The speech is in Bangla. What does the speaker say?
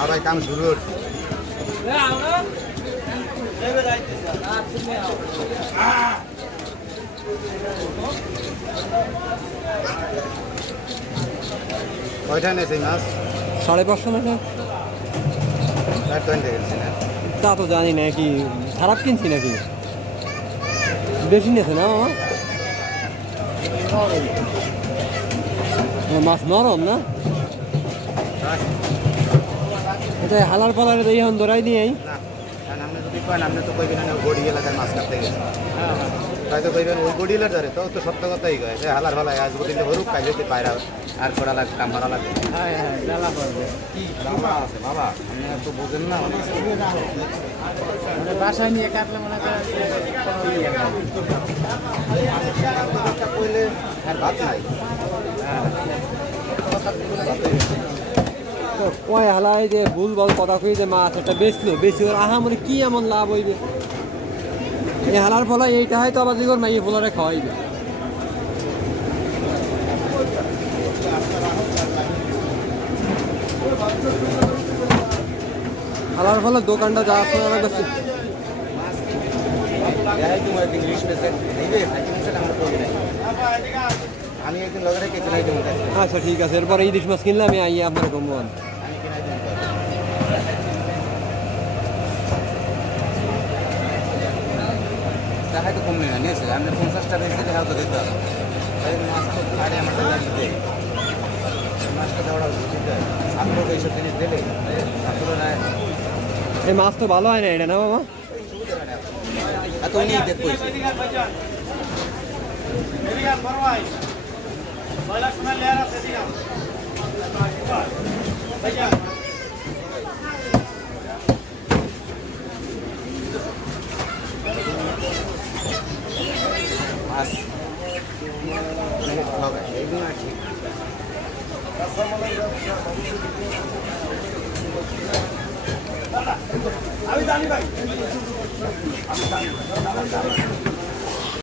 আর ভাই কাম শুরু কয়টা নেছে মাছ 550 টাকা তা তো জানি না কি খারাপ কিনছি নাকি বেশি নিয়েছে না মাছ নরম না এটা হালার পালার এখন ধরাই দিই আপনি যদি করেন আপনি তো কইবেন না গড়ি এলাকার মাছ কাটতে গেছে তাই তো কইবেন ওই গড়ি এলাকার ধরে তো সত্য কথাই কয় যে হালার ফালায় আজ দিলে হরুক কাজ যেতে পায়রা আর করা লাগে কাম মারা লাগে কি বাবা আছে বাবা আপনি তো বোঝেন না মানে বাসায় নিয়ে কাটলে মনে কইলে আর ভাত নাই কয় হালাই যে ভুল বল কথা কই যে মাছ একটা বেচলো বেশি ওর আহা মানে কি এমন লাভ হইবে এই হালার ফলা এইটা হয়তো আবার দিগর মাইয়ে ফলারে খাওয়াইবে হালার ফলা দোকানটা যা আছে আমার কাছে আমি একদিন লগে রেখে কিনাই দেবো আচ্ছা ঠিক আছে এরপরে ইলিশ মাছ কিনলে আমি আইয়া আপনার কমবো হয়তো কমবে না নিয়েছে আপনি 50টা বেশি দিলে হয়তো দিতে হবে মাছ তো খাড়ে আমার দিতে মাছটা দেওয়া উচিত আপনার এইসব জিনিস দিলে আপনারা এই মাছ তো ভালো হয় না এটা না বাবা এত উনি দেখবো মাছ হবে এইগুলো ঠিক আমি জানি ভাই